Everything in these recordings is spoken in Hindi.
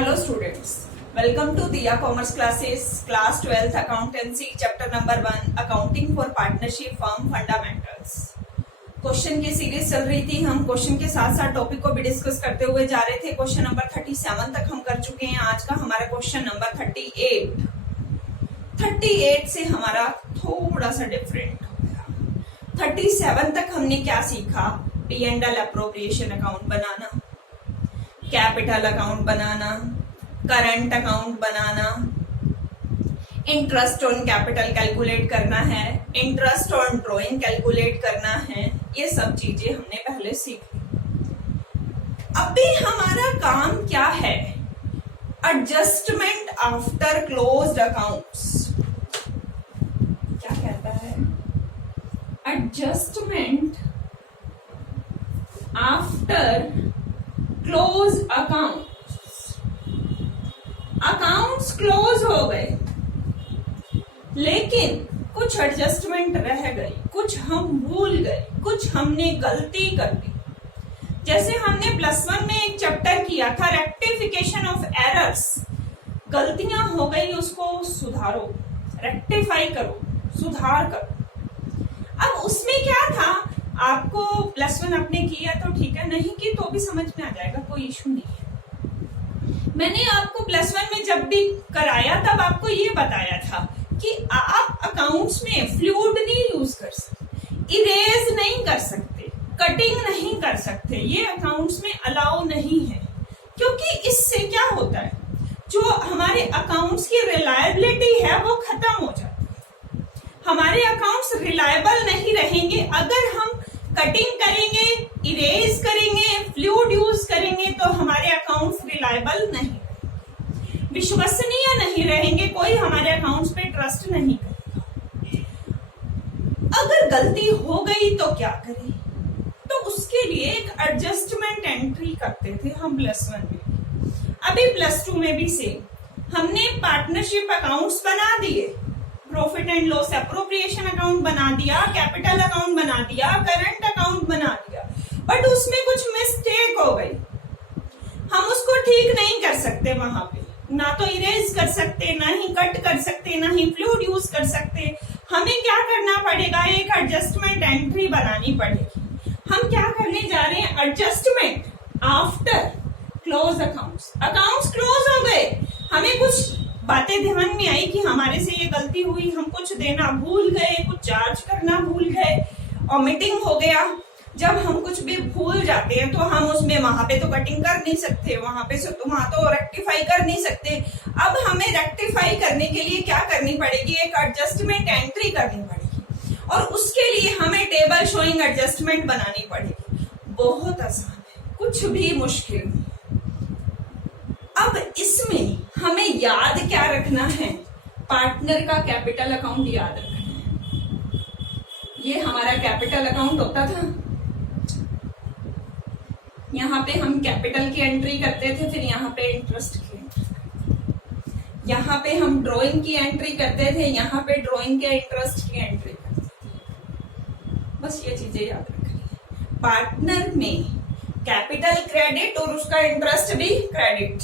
Hello students, welcome to Diya Commerce Classes, Class 12th Accountancy, Chapter number 1, Accounting for Partnership Firm Fundamentals। Question की सीरीज चल रही थी, हम क्वेश्चन के साथ साथ टॉपिक को भी डिस्कस करते हुए जा रहे थे। क्वेश्चन नंबर 37 तक हम कर चुके हैं। आज का हमारा क्वेश्चन नंबर 38 से हमारा थोड़ा सा डिफरेंट हो गया। 37 तक हमने क्या सीखा? P&L appropriation account banana, capital account banana, current account banana, interest on capital calculate करना है, इंटरेस्ट ऑन ड्रॉइंग कैलकुलेट करना है। ये सब चीजें हमने पहले सीखी। अभी हमारा काम क्या है? Adjustment after closed accounts. क्या कहता है? Adjustment after close accounts close हो गए, लेकिन कुछ एडजस्टमेंट रह गई, कुछ हम भूल गए, कुछ हमने गलती कर दी। जैसे हमने +1 में एक चैप्टर किया था रेक्टिफिकेशन ऑफ एरर्स। गलतियां हो गई, उसको सुधारो, रेक्टिफाई करो, सुधार करो। अब उसमें क्या था? आपको +1 आपने किया तो ठीक है, नहीं की तो भी समझ में आ जाएगा, कोई इशू नहीं है। मैंने आपको +1 में जब भी कराया तब आपको ये बताया था कि आप अकाउंट्स में फ्लूइड नहीं यूज कर सकते, इरेज नहीं कर सकते, कटिंग नहीं कर सकते। ये अकाउंट्स में अलाउ नहीं है, क्योंकि इससे क्या होता है, जो हमारे अकाउंट्स की रिलायबिलिटी है वो खत्म हो जाती है। हमारे अकाउंट्स रिलायबल नहीं रहेंगे अगर हम कटिंग करेंगे, इरेज करेंगे, फ्लूइड यूज करेंगे, तो हमारे अकाउंट्स रिलायबल नहीं, विश्वसनीय नहीं रहेंगे, कोई हमारे अकाउंट्स पे ट्रस्ट नहीं करेगा। अगर गलती हो गई तो क्या करें? तो उसके लिए एक एडजस्टमेंट एंट्री करते थे हम +1 में। अभी +2 में भी सेम, हमने पार्टनरशिप अकाउंट्स बना दिए, profit and loss appropriation account बना दिया, कैपिटल अकाउंट बना दिया, करंट अकाउंट बना दिया, बट उसमें कुछ मिस्टेक हो गई। हम उसको ठीक नहीं कर सकते, वहां पे ना तो इरेज कर सकते, ना ही कट कर सकते, ना ही फ्लूइड यूज कर सकते। हमें क्या करना पड़ेगा? एक एडजस्टमेंट एंट्री बनानी पड़ेगी। हम क्या करने जा रहे हैं? Adjustment after close accounts. Accounts close हो गए, हमें कुछ बातें ध्यान में आई कि हमारे से ये गलती हुई, हम कुछ देना भूल गए, कुछ चार्ज करना भूल गए, ओमिटिंग हो गया। जब हम कुछ भी भूल जाते हैं तो हम उसमें वहां पे तो कटिंग कर नहीं सकते, वहां तो रेक्टिफाई कर नहीं सकते। अब हमें रेक्टिफाई करने के लिए क्या करनी पड़ेगी? एक एडजस्टमेंट एंट्री करनी पड़ेगी, और उसके लिए हमें टेबल शोइंग एडजस्टमेंट बनानी पड़ेगी। बहुत आसान है, कुछ भी मुश्किल नहीं। अब इसमें हमें याद क्या रखना है? पार्टनर का कैपिटल अकाउंट याद रखना है। ये हमारा कैपिटल अकाउंट होता था, यहाँ पे हम कैपिटल की एंट्री करते थे, फिर यहाँ पे इंटरेस्ट की एंट्री, यहाँ पे हम ड्राइंग की एंट्री करते थे, यहाँ पे ड्राइंग के इंटरेस्ट की एंट्री करते थे। बस ये चीजें याद रखनी है। पार्टनर में कैपिटल क्रेडिट और उसका इंटरेस्ट भी क्रेडिट,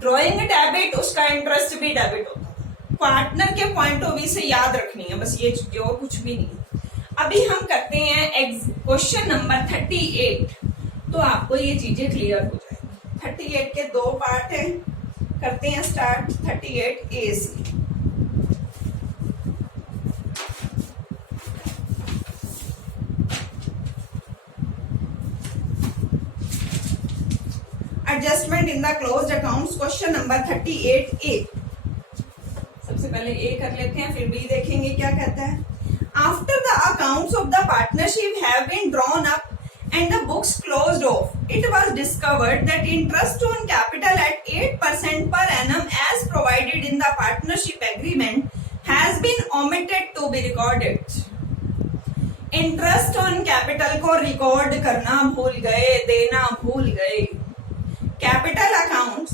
ड्राइंग डेबिट, उसका इंटरेस्ट भी डेबिट होता है। पार्टनर के पॉइंट ऑफ व्यू से याद रखनी है, बस ये चीजें और कुछ भी नहीं। अभी हम करते हैं क्वेश्चन नंबर 38, तो आपको ये चीजें क्लियर हो जाएगी। 38 के 2 पार्ट हैं, करते हैं स्टार्ट 38A से। Adjustment in the closed accounts, question number 38A। सबसे पहले A कर लेते हैं, फिर B देखेंगे क्या कहता है। After the accounts of the partnership have been drawn up and the books closed off, it was discovered that interest on capital at 8% per annum as provided in the partnership agreement has been omitted to be recorded. Interest on capital को रिकॉर्ड करना भूल गए, देना भूल गए। Capital accounts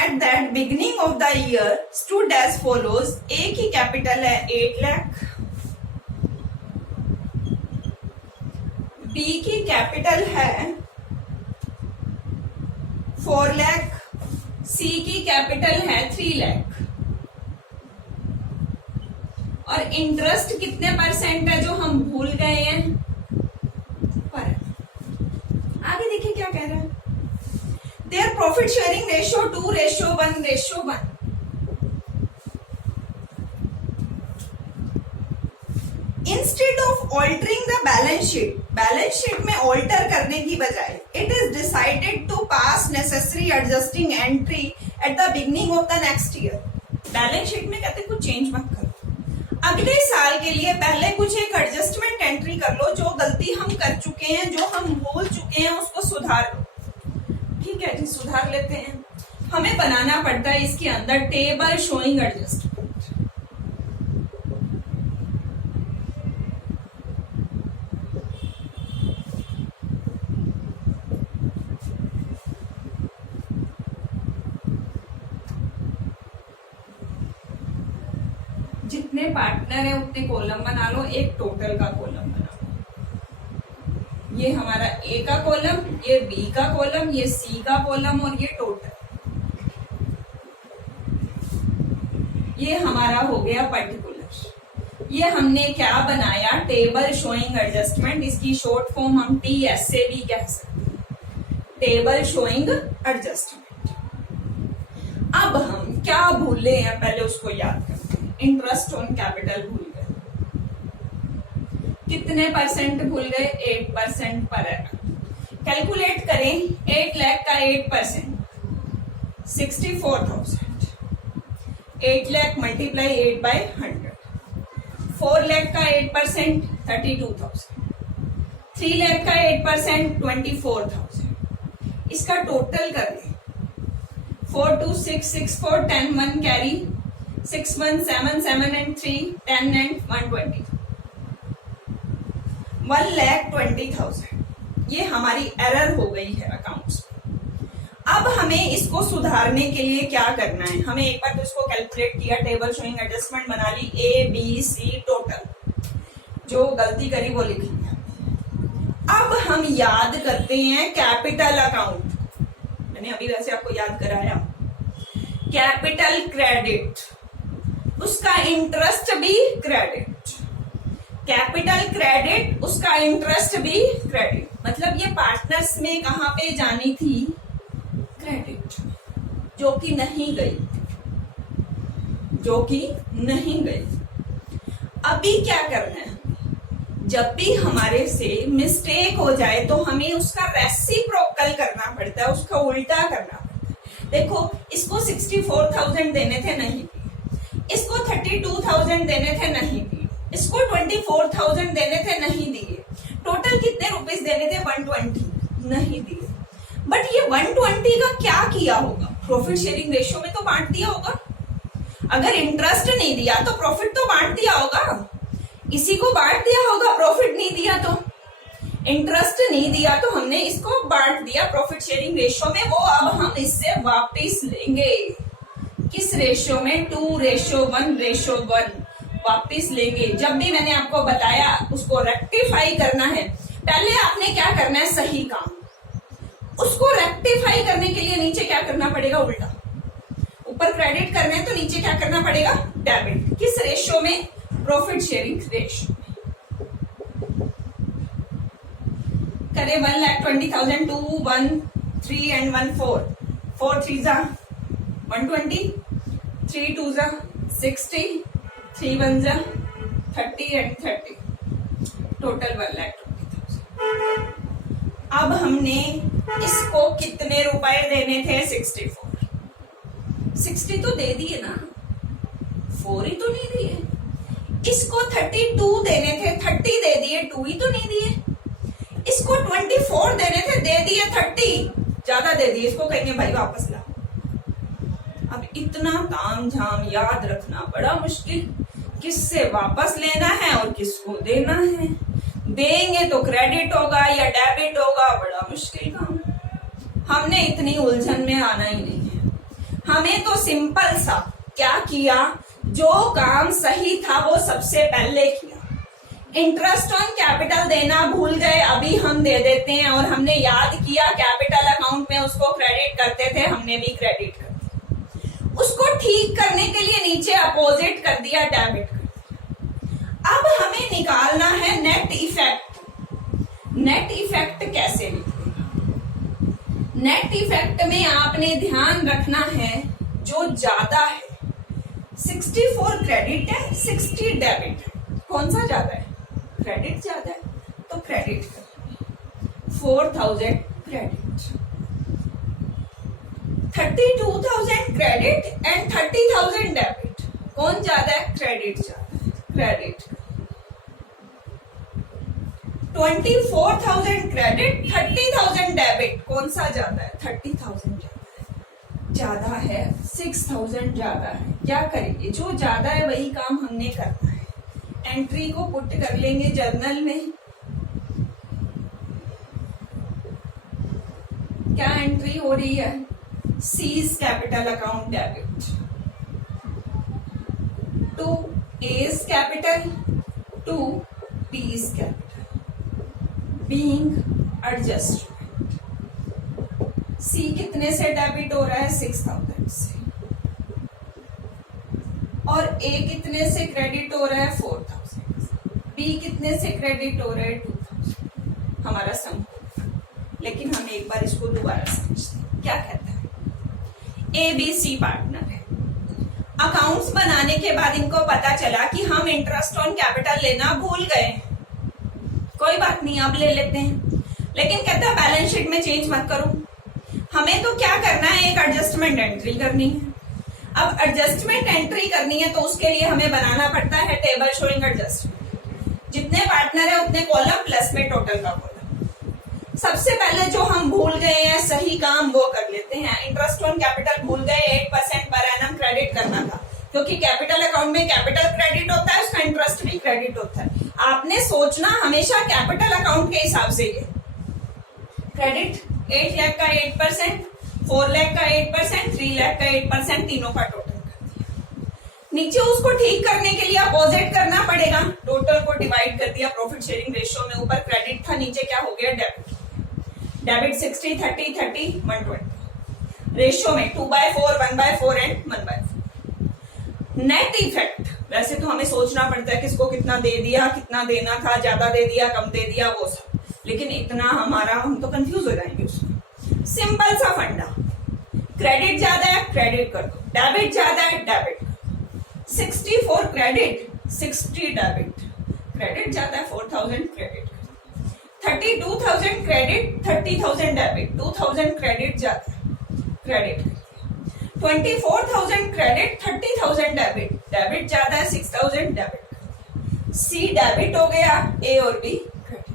at that beginning of the year stood as follows. A की कैपिटल है 8 लाख, B की कैपिटल है 4 लाख, सी की कैपिटल है 3 लाख, और इंटरेस्ट कितने परसेंट है जो हम भूल गए हैं पर। आगे देखिए क्या कह रहा है, their profit sharing ratio 2:1:1। Instead of altering the balance sheet में ऑल्टर करने की बजाय it is decided to pass necessary adjusting entry at the beginning of the next year. Balance sheet में कहते कुछ चेंज मत करो, अगले साल के लिए पहले कुछ एक एडजस्टमेंट एंट्री कर लो, जो गलती हम कर चुके हैं, जो हम भूल चुके हैं उसको सुधार लो। ठीक है जी, सुधार लेते हैं। हमें बनाना पड़ता है इसके अंदर टेबल शोइंग एडजस्टमेंट। जितने पार्टनर है उतने कॉलम बना लो, एक टोटल का कॉलम बना लो। ये हमारा ए का कॉलम, ये बी का कॉलम, ये सी का कॉलम और ये टोटल। ये हमारा हो गया पर्टिकुलर। ये हमने क्या बनाया, टेबल शोइंग एडजस्टमेंट। इसकी शॉर्ट फॉर्म हम TSA भी कह सकते हैं, टेबल शोइंग एडजस्टमेंट। अब हम क्या भूले हैं पहले उसको याद करते हैं। इंटरेस्ट ऑन कैपिटल भूल गए, कितने परसेंट भूल गए, 8% पर एनम। कैलकुलेट करें 8 लाख का 8% 64,000। 8 लाख मल्टीप्लाई 8/100। 4 लाख का 8% 32,000। 3 लाख का 8% 24,000। इसका टोटल कर लें, 4 2 6 6 4 10 1 कैरी 6 1 7 7 and 3 10 and 120 1,20,000। ये हमारी एरर हो गई है अकाउंट्स में। अब हमें इसको सुधारने के लिए क्या करना है, हमें एक बार तो इसको कैलकुलेट किया, टेबल शोइंग एडजस्टमेंट बना ली, A B C टोटल, जो गलती करी वो लिख लिया। अब हम याद करते हैं कैपिटल अकाउंट। मैंने अभी वैसे आपको याद कराया, कैपिटल क्रेडिट, उसका इंटरेस्ट भी क्रेडिट, कैपिटल क्रेडिट, उसका इंटरेस्ट भी क्रेडिट। मतलब ये पार्टनर्स में कहां पे जानी थी, क्रेडिट, जो कि नहीं गई, जो कि नहीं गई। अभी क्या करना है, जब भी हमारे से मिस्टेक हो जाए तो हमें उसका रेसिप्रोकल करना पड़ता है, उसका उल्टा करना पड़ता है। देखो, इसको 64,000 देने थे, नहीं, इसको 32,000 देने थे, नहीं दिए, इसको 24,000 देने थे, नहीं दिए, टोटल कितने रुपीस देने थे, 120, नहीं दिए। बट ये 120 का क्या किया होगा, प्रॉफिट शेयरिंग रेशियो में तो बांट दिया होगा। अगर इंटरेस्ट नहीं दिया तो प्रॉफिट तो बांट दिया होगा, इसी को बांट दिया होगा। प्रॉफिट नहीं दिया तो, इंटरेस्ट नहीं दिया तो हमने इसको बांट दिया प्रॉफिट शेयरिंग रेशियो में। वो अब हम इससे वापिस लेंगे, किस रेशियो में, 2:1:1 वापिस लेंगे। जब भी मैंने आपको बताया उसको रेक्टिफाई करना है, पहले आपने क्या करना है, सही काम, उसको रेक्टिफाई करने के लिए नीचे क्या करना पड़ेगा, उल्टा। ऊपर क्रेडिट करना है तो नीचे क्या करना पड़ेगा, डेबिट। किस रेशियो में, प्रॉफिट शेयरिंग रेशियो में। करें 1,20,000, 2 1 3 and 1 4, 4 3 120, 3 2 60, 3 1 30 and 30, टोटल 1,20,000। अब हमने इसको कितने रुपए देने थे, 64। 60 तो दे दिए ना, 4 ही तो नहीं दिए। इसको 32 देने थे, 30 दे दिए, 2 ही तो नहीं दिए। इसको 24 देने थे, दे दिए 30, ज्यादा दे दिए। इसको कहेंगे भाई वापस ला। अब इतना ताम झाम याद रखना बड़ा मुश्किल, किससे वापस लेना है और किसको देना है। देंगे तो क्रेडिट होगा या डेबिट होगा, बड़ा मुश्किल काम। हमने इतनी उलझन में आना ही नहीं है। हमें तो सिंपल सा क्या किया, जो काम सही था वो सबसे पहले किया। इंटरेस्ट ऑन कैपिटल देना भूल गए, अभी हम दे देते हैं, और हमने याद किया कैपिटल अकाउंट में उसको क्रेडिट करते थे, हमने भी क्रेडिट कर दिया। उसको ठीक करने के लिए नीचे अपोजिट कर दिया, डेबिट कर दिया। अब हमें निकालना है नेट इफेक्ट। नेट इफेक्ट कैसे निकलेगा? नेट इफेक्ट में आपने ध्यान रखना है जो ज्यादा है, 64 क्रेडिट है, 60 डेबिट है, कौन सा ज्यादा है? क्रेडिट ज्यादा है, तो क्रेडिट कर 4000 क्रेडिट, 32,000 क्रेडिट एंड 30,000 डेबिट, कौन ज्यादा है? क्रेडिट ज्यादा है, क्रेडिट 24,000 क्रेडिट, 30,000 डेबिट, कौन सा ज्यादा है? 30,000 ज्यादा है, 6,000 ज्यादा है। क्या करेंगे? जो ज्यादा है वही काम हमने करना है। एंट्री को पुट कर लेंगे जर्नल में। क्या एंट्री हो रही है? C's capital account debit to A's capital to B's capital being adjustment. C कितने से डेबिट हो रहा है? 6,000 से। और ए कितने से क्रेडिट हो रहा है? 4,000। बी कितने से क्रेडिट हो रहा है? 2,000। हमारा सम। लेकिन हम एक बार इसको दोबारा समझते हैं। क्या कहता है? ए बी सी पार्टनर है। अकाउंट्स बनाने के बाद इनको पता चला कि हम इंटरेस्ट ऑन कैपिटल लेना भूल गए। कोई बात नहीं, अब ले लेते हैं। लेकिन कहता है बैलेंस शीट में चेंज मत करो। हमें तो क्या करना है? एक एडजस्टमेंट एंट्री करनी है। अब एडजस्टमेंट एंट्री करनी है तो उसके लिए हमें बनाना पड़ता है टेबल शोइंग एडजस्टमेंट। जितने पार्टनर है उतने कॉलम प्लस में टोटल का कॉलम। सबसे पहले जो हम भूल गए हैं सही काम वो कर लेते हैं। इंटरेस्ट ऑन कैपिटल भूल गए, 8% पर एनम क्रेडिट करना था, क्योंकि कैपिटल अकाउंट में कैपिटल क्रेडिट होता है, उसका इंटरेस्ट भी क्रेडिट होता है। आपने सोचना हमेशा कैपिटल अकाउंट के हिसाब से ये क्रेडिट 8 लाख का 8%, 4 लाख का 8%, 3 लाख का 8%, तीनों का टोटल कर दिया। नीचे उसको ठीक करने के लिए अपोजिट करना पड़ेगा। टोटल को डिवाइड कर दिया प्रॉफिट शेयरिंग रेशियो में। ऊपर क्रेडिट था, नीचे क्या हो गया? डेबिट। डेबिट 60, 30, 30, 120 रेशियो में 2/4, 1/4 एंड 1/4। नेट इफेक्ट वैसे तो हमें सोचना पड़ता है किसको कितना दे दिया, कितना देना था, ज्यादा दे दिया, कम दे दिया, वो सब। लेकिन इतना हमारा हम तो कंफ्यूज हो जाएंगे उसमें। सिंपल सा फंडा, क्रेडिट ज्यादा है क्रेडिट कर दो, डेबिट ज्यादा है डेबिट कर दो। 64 क्रेडिट, 60 डेबिट, क्रेडिट ज्यादा है 4,000 क्रेडिट कर दो। 32,000 क्रेडिट, 30,000 डेबिट, 2,000 क्रेडिट ज्यादा है, क्रेडिट कर दिया। 24,000 क्रेडिट, 30,000 डेबिट, डेबिट ज्यादा है 6,000 डेबिट। सी डेबिट हो गया, ए और बी क्रेडिट।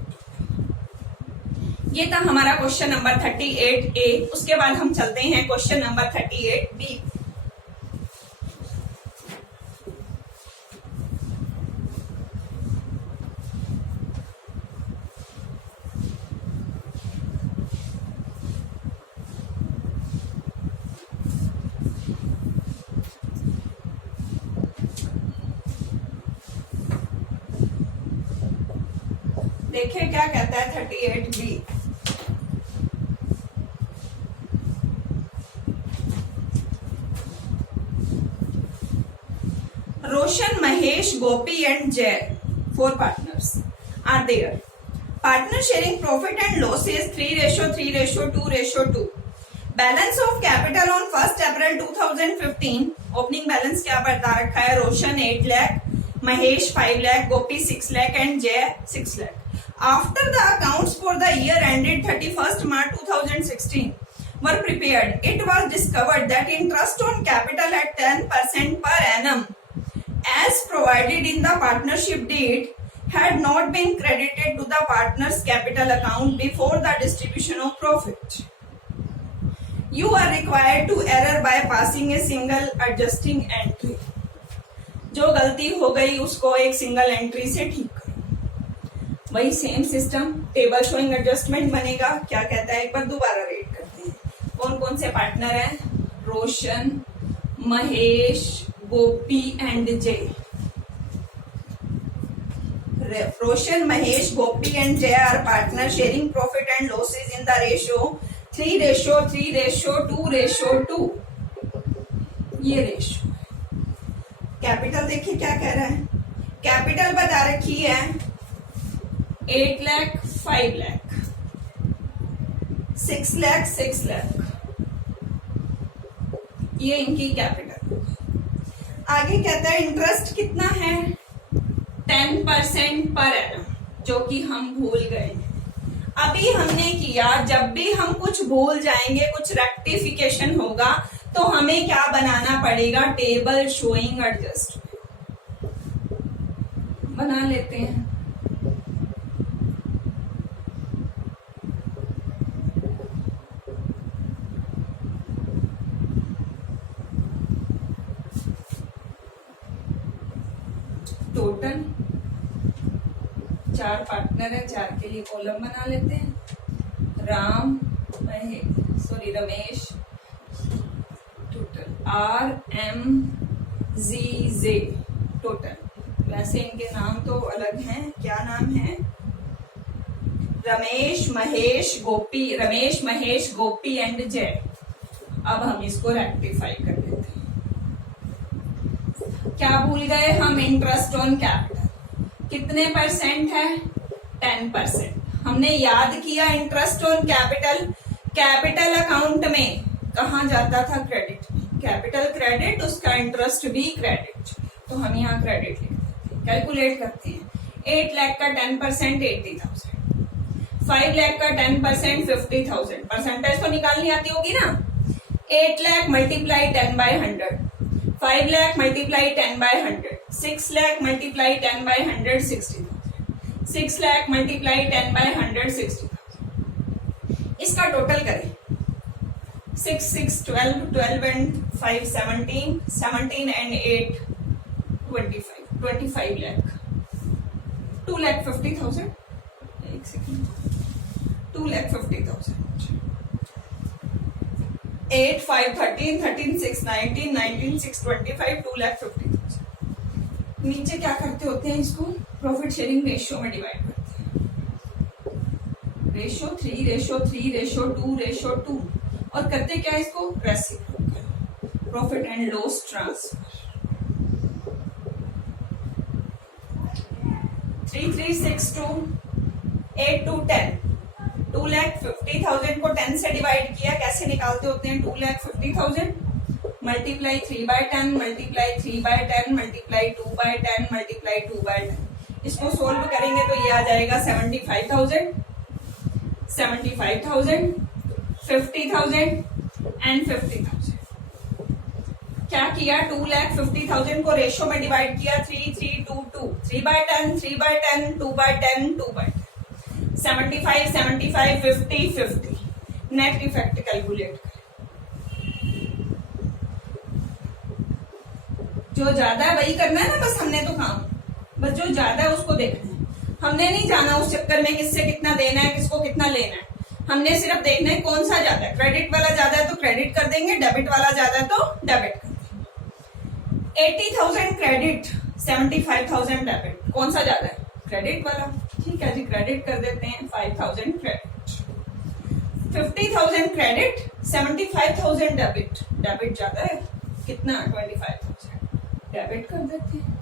ये था हमारा क्वेश्चन नंबर 38A। उसके बाद हम चलते हैं क्वेश्चन नंबर 38B। देखिए क्या कहता है 38B। Roshan, Mahesh, Gopi and Jay, 4 partners are there. Partner sharing profit and losses 3:3:2:2. Balance of capital on 1st April 2015. Opening balance क्या बता रखा है? रोशन 8 लाख, महेश 5 लाख, गोपी 6 lakh and Jay 6 lakh. After the accounts for the year ended 31st March 2016 were prepared, it was discovered that interest on capital at 10% per annum as provided in the partnership deed had not been credited to the partner's capital account before the distribution of profit. You are required to error by passing a single adjusting entry. जो गलती हो गई उसको एक सिंगल एंट्री से ठीक करो। वही same system, table showing adjustment बनेगा। क्या कहता है? एक बार दोबारा रीड करते हैं। कौन कौन से पार्टनर हैं? रोशन, महेश, गोपी एंड जय। Roshan, Mahesh, Gopi and Jay are partners sharing profit and losses in the ratio 3:3:2:2. ये रेशियो। कैपिटल देखिए क्या कह रहा है, कैपिटल बता रखी है 8 लाख 5 लाख 6 लाख 6 लाख, ये इनकी कैपिटल। आगे कहता है इंटरेस्ट कितना है 10% पर एनम, जो कि हम भूल गए। अभी हमने किया, जब भी हम कुछ भूल जाएंगे, कुछ रेक्टिफिकेशन होगा तो हमें क्या बनाना पड़ेगा, टेबल शोइंग एडजस्टमेंट बना लेते हैं। टोटल 4 पार्टनर है, 4 के लिए कॉलम बना लेते हैं। Ramesh, total RMZZ total. वैसे इनके नाम तो अलग हैं, क्या नाम है, रमेश महेश गोपी एंड जय। अब हम इसको रेक्टिफाई कर देते हैं। क्या भूल गए हम, इंटरेस्ट ऑन कैपिटल कितने परसेंट है 10%। हमने याद किया इंटरेस्ट ऑन कैपिटल अकाउंट में कहा जाता था, क्रेडिट में। कैपिटल क्रेडिट, उसका इंटरेस्ट भी क्रेडिट, तो हम यहाँ क्रेडिट लिखते हैं। कैलकुलेट करते हैं, 8 लाख का 10% 80,000, 5 लाख का 10% 50,000। परसेंटेज तो निकालनी आती होगी ना। 8 lakh multiply 10/100, 5 lakh multiply 10/100, 6 lakh multiply 10/100 60,000, 6 lakh multiply 10/100 60,000। इसका टोटल करें, 6 6 12 12 and 5 17 17 and 8 25 लाख, 2,50,000। एक सेकेंड, 2,50,000। 8 5 13 13 6 19 19 6 25 2,50,000। नीचे क्या करते होते हैं, इसको प्रॉफिट शेयरिंग रेशियो में डिवाइड करते हैं। रेशियो 3:3:2:2 और करते क्या है, इसको reciprocal, profit and loss transfer. 3 3 6 2 8 2 10, 2,50,000 को 10 से डिवाइड किया। कैसे निकालते होते हैं, 2,50,000 मल्टीप्लाई 3/10 मल्टीप्लाई 3/10 मल्टीप्लाई 2/10 मल्टीप्लाई 2/10। इसको सोल्व करेंगे तो ये आ जाएगा 75,000 50,000 एंड 50,000। क्या किया, 2,50,000 को रेशियो में डिवाइड किया, 3 3 2 2, 3/10 3/10 2/10 2/10, 75 75 50 50। नेट इफेक्ट कैलकुलेट करें। जो ज्यादा है वही करना है ना, बस हमने तो काम, बस जो ज्यादा है उसको देखना है। हमने नहीं जाना उस चक्कर में किससे कितना देना है, किसको कितना लेना है। हमने सिर्फ देखना है कौन सा ज्यादा है। क्रेडिट वाला ज्यादा है तो क्रेडिट कर देंगे, डेबिट वाला ज्यादा है तो डेबिट कर देंगे। 80,000 क्रेडिट, 75,000 डेबिट, कौन सा ज्यादा है, क्रेडिट वाला। ठीक है जी, क्रेडिट कर देते हैं। 5,000 क्रेडिट, 50,000 क्रेडिट, 75,000 डेबिट। डेबिट ज्यादा है, कितना, 25,000 डेबिट कर देते हैं।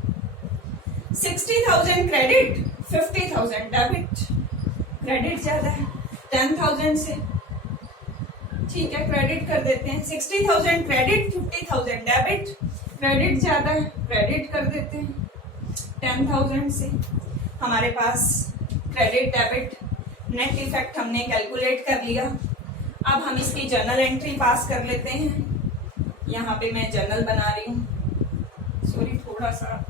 60,000 क्रेडिट, 50,000 डेबिट। क्रेडिट ज्यादा है 10,000 से, ठीक है, क्रेडिट कर देते हैं। 60,000 क्रेडिट, 50,000 डेबिट। क्रेडिट ज्यादा है, क्रेडिट कर देते हैं 10,000 से। हमारे पास क्रेडिट डेबिट नेट इफेक्ट हमने कैलकुलेट कर लिया। अब हम इसकी जर्नल एंट्री पास कर लेते हैं। यहाँ पे मैं जर्नल बना रही हूँ, सॉरी थोड़ा सा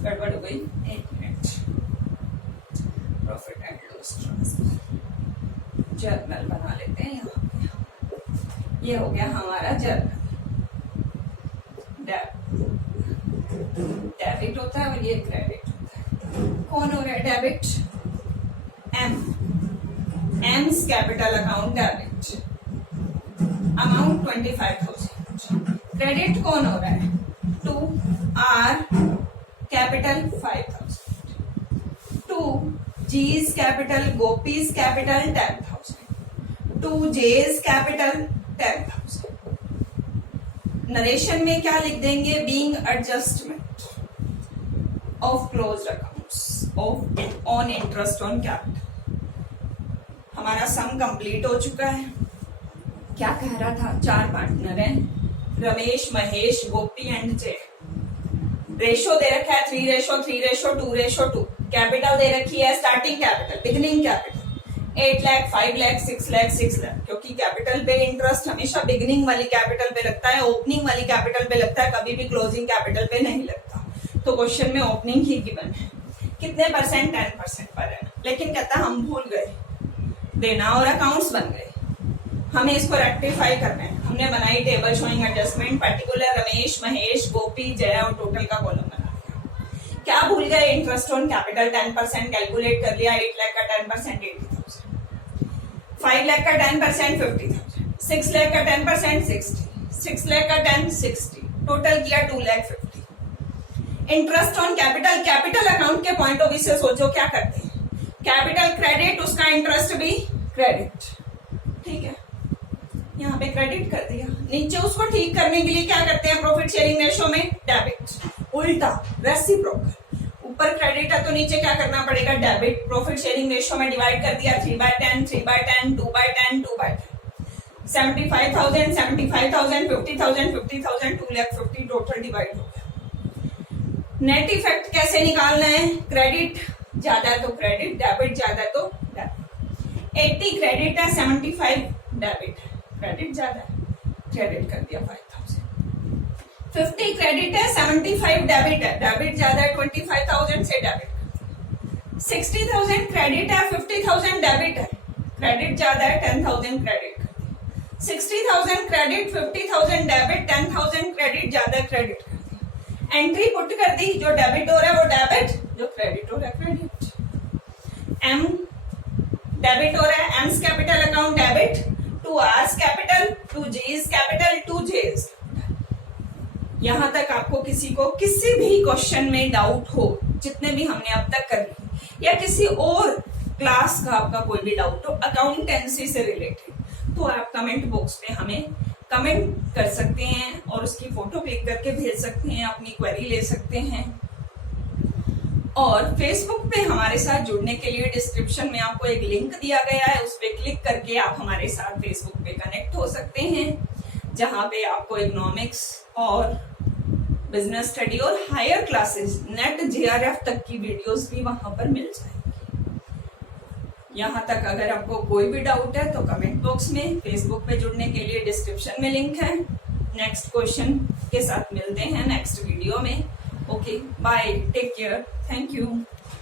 गड़बड़ हो गई, 1 minute. Profit and loss transfer journal बना लेते हैं। यहाँ पे ये हो गया हमारा जर्नल। डेबिट होता है और ये क्रेडिट होता है। कौन हो रहा है debit, AIIMS capital account debit, amount 25,000। Credit कौन हो रहा है, 2 are capital 5,000। G's capital, Gopi's capital 10,000. 2J's capital 10,000. Narration में क्या लिख देंगे? Being adjustment of closed accounts of on interest on capital. हमारा सम कंप्लीट हो चुका है। क्या कह रहा था? 4 पार्टनर हैं, रमेश, महेश, गोपी एंड जय। रेशो दे रखा है 3:3:2:2। कैपिटल दे रखी है starting capital, beginning capital 8 lakh, 5 lakh, 6 lakh, 6 lakh. क्योंकि कैपिटल पे इंटरेस्ट हमेशा बिगिनिंग वाली कैपिटल पे लगता है, ओपनिंग वाली कैपिटल पे लगता है, कभी भी क्लोजिंग कैपिटल पे नहीं लगता। तो क्वेश्चन में ओपनिंग ही गिवन है। कितने परसेंट? 10% पर है। लेकिन कहता हम भूल गए देना और अकाउंट्स बन गए, हमें इसको रेक्टिफाई करना है। हमने बनाई table showing adjustment, particular Ramesh, Mahesh, Gopi, Jay और टोटल का कॉलम बना दिया। क्या भूल गए? इंटरेस्ट ऑन कैपिटल 10% कैलकुलेट कर लिया। 8 लाख का 10% 80,000, 5 लाख का 10% 50,000, 6 लाख का 10% 60, 6 लाख का 10 60, टोटल किया 2 lakh 50। Interest on capital, capital account के पॉइंट ऑफ व्यू से सोचो क्या करते हैं? कैपिटल क्रेडिट, उसका इंटरेस्ट भी क्रेडिट, ठीक है। यहाँ पे क्रेडिट कर दिया। नीचे उसको ठीक करने के लिए क्या करते हैं? प्रॉफिट शेयरिंग रेशो में डेबिट, उल्टा रेसिप्रोकल। ऊपर क्रेडिट है तो नीचे क्या करना पड़ेगा? डेबिट। प्रॉफिट शेयरिंग रेशो में डिवाइड कर दिया 3/10, 3/10, 2/10, 2/10। 75,000, 75,000, 50,000, 50,000, 2,50,000 टोटल डिवाइड हो गया। नेट इफेक्ट कैसे निकालना है? क्रेडिट ज्यादा तो क्रेडिट, डेबिट ज्यादा तो डेबिट। 80 क्रेडिट है, 75 डेबिट है, क्रेडिट ज्यादा है, क्रेडिट कर दिया 5,000। 50 क्रेडिट है, 75 डेबिट है, डेबिट ज्यादा है, 25,000 से डेबिट कर दिया। 60,000 क्रेडिट है, 50,000 डेबिट है, क्रेडिट ज्यादा है, 10,000 क्रेडिट कर दिया। 60,000 क्रेडिट, 50,000 डेबिट, 10,000 क्रेडिट ज्यादा, क्रेडिट कर दिया। एंट्री पुट कर दी, जो डेबिट हो रहा है वो डेबिट, जो क्रेडिट हो रहा है क्रेडिट। एम डेबिट हो रहा है, AIIMS capital account debit, 2 R's capital, 2 G's capital, 2 J's। यहां तक आपको किसी को किसी भी क्वेश्चन में डाउट हो, जितने भी हमने अब तक कर लिए, या किसी और क्लास का आपका कोई भी डाउट हो अकाउंटेंसी से रिलेटेड, तो आप कमेंट बॉक्स पे हमें कमेंट कर सकते हैं और उसकी फोटो क्लिक करके भेज सकते हैं, अपनी क्वेरी ले सकते हैं। और फेसबुक पे हमारे साथ जुड़ने के लिए डिस्क्रिप्शन में आपको एक लिंक दिया गया है, उस पर क्लिक करके आप हमारे साथ फेसबुक पे कनेक्ट हो सकते हैं, जहां पे आपको इकोनॉमिक्स और बिजनेस स्टडी और हायर क्लासेस नेट जेआरएफ तक की वीडियोस भी वहां पर मिल जाएंगी। यहां तक अगर आपको कोई भी डाउट है तो कमेंट बॉक्स में, फेसबुक पे जुड़ने के लिए डिस्क्रिप्शन में लिंक है। नेक्स्ट क्वेश्चन के साथ मिलते हैं नेक्स्ट वीडियो में। Okay, bye, take care, thank you.